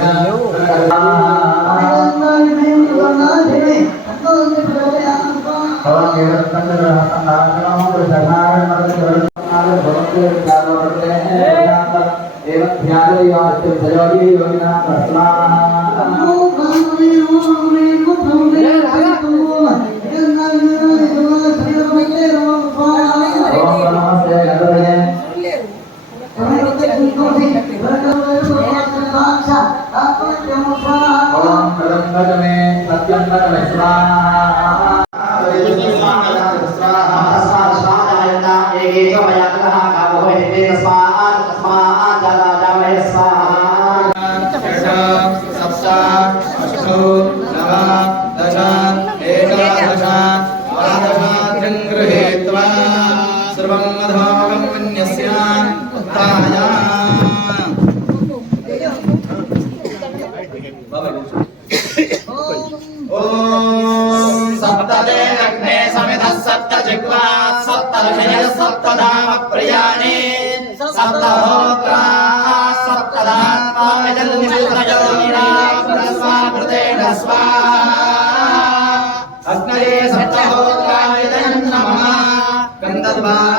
Nếu भक्तों ध्यान करते हैं एवं ध्यान योगिनाम सयोगी योगिनाम ओम कदम कदमे सत्यम कदमे स्वाहा ॐ सप्तदे अग्ने समिधः सप्त जिह्वा सप्त ऋषयः सप्तधाम प्रियाणि सप्तहोत्रा सप्तधात्मा यजन्निमित्रयोगिनास्वाकृतेन स्वाहा अग्नये सप्तहोत्राय नमः गन्धद्वाङ्गदवादर्शान्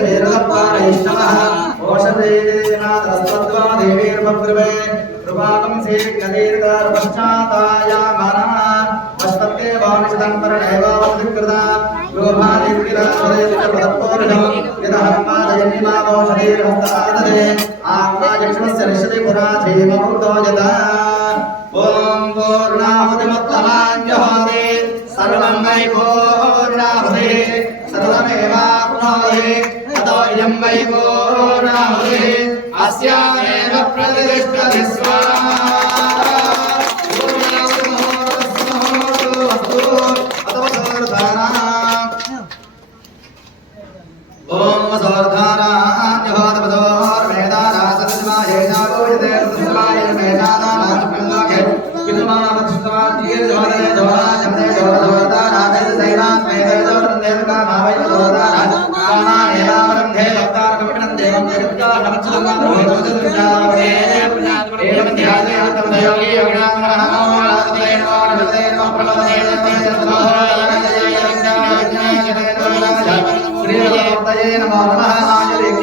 अश्वायुधसजत्तरे वेरदपारैष्णवः ओषधेनाथस्तत्त्वा देवीर्बभ्रुवे कृपाकं श्रीगणेर्गारपश्चातायामनः अष्टके वामिषदं परणेवावधिकृता योभादिक्रिरावदयतिपदपूर्णं यदहर्मादयन्निमावोषधेर्हस्ताददे आत्माचक्षुणस्य ऋषति पुरा धीमभूतो यदा ॐ पूर्णाहुतिमुत्तमाञ्जहोति सर्वं वै पूर्णाहुतिः सर्वमेवाप्नोति अयम् वैभो राहुः अस्यामेव प्रतिष्ठति ॐ सोर्धान శ్రీమతే నమో. నమః ఆయుర్యజ్ఞేన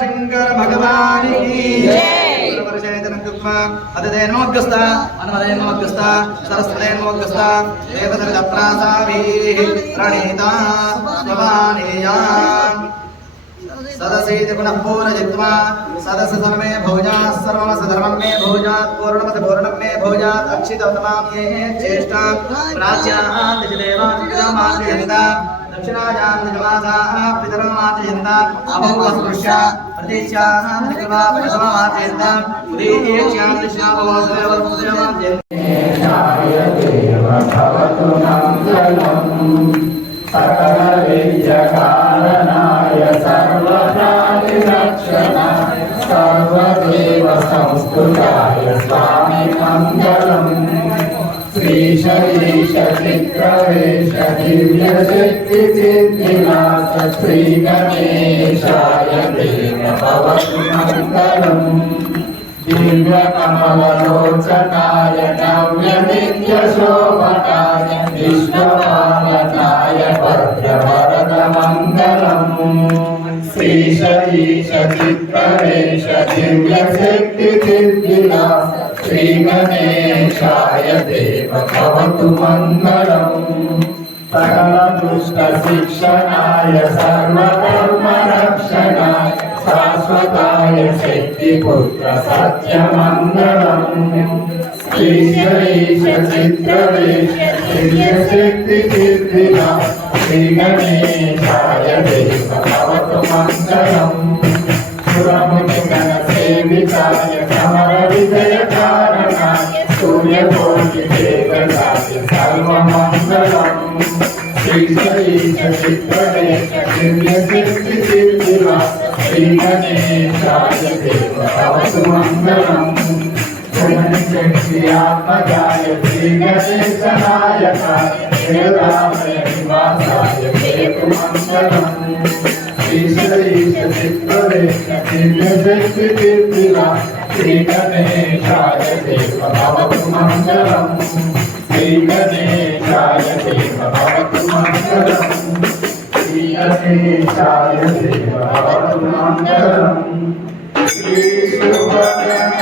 శంకర భగవానికి అదే నమగ్రస్త అనమదే నమగ్రస్త సరస్వదే నమగ్రస్త దేవతప్రాసాభీ ప్రణీత స్వమానేయా సదసైతి గుణ పూర్ణ జిత్వా సదస సర్వే భోజాత్ సర్వం సధర్మం దక్షిణాయాజవాసాः పితరమాచయంత అభవస్పృశ్య ప్రతిష్టామాచయంత భవతు మంగళం సకల విద్య సర్వదేవ సంస్కృతాయ స్వామి మంగళం ఈశ ఈశ చిత్రవేశ దివ్య శక్తి సిద్ధినాథ శ్రీ గణేశాయ దేవ భవతు మంగళం దివ్యకమలలోచనాయ నవ్యనిత్యశోభనాయ విశ్వపాలనాయ భద్రవరద మంగళం శ్రీష ఈశ చిత్రేష దివ్యశక్తి దివ్యలా శ్రీ గణేశాయ దేవ భవతు మంగళం. సకల దుష్ట శిక్షణాయ సర్వకర్మ రక్షణాయ శాశ్వతాయ శక్తిపుత్ర సత్యమంగళం. శ్రీశ ఈశ చిత్రవేష దివ్యశక్తి దివ్యలా శ్రీ గణేశాయ దేవమంగళం సురముని గణ సేవితాయ సమర విజయ కారణాయ సూర్యకోటి దేవతాయ సర్వమంగళం శ్రీ శరీర చిత్రదేశ దివ్య శక్తి శ్రీ దేవ మంగళం श्रीमन्सिंह्यात्मजायते गणेशनायक हे रामनिवासाय हे पुमङ्गलम् श्रीशरीशचित्तवेशदिव्यशक्तितीर्थिरा श्रीगणेशाय देवभवतु मङ्गलम् श्रीगणेशाय देवभवतु मङ्गलम् श्रीगणेशाय देवभवतु मङ्गलम् श्रीसुभगण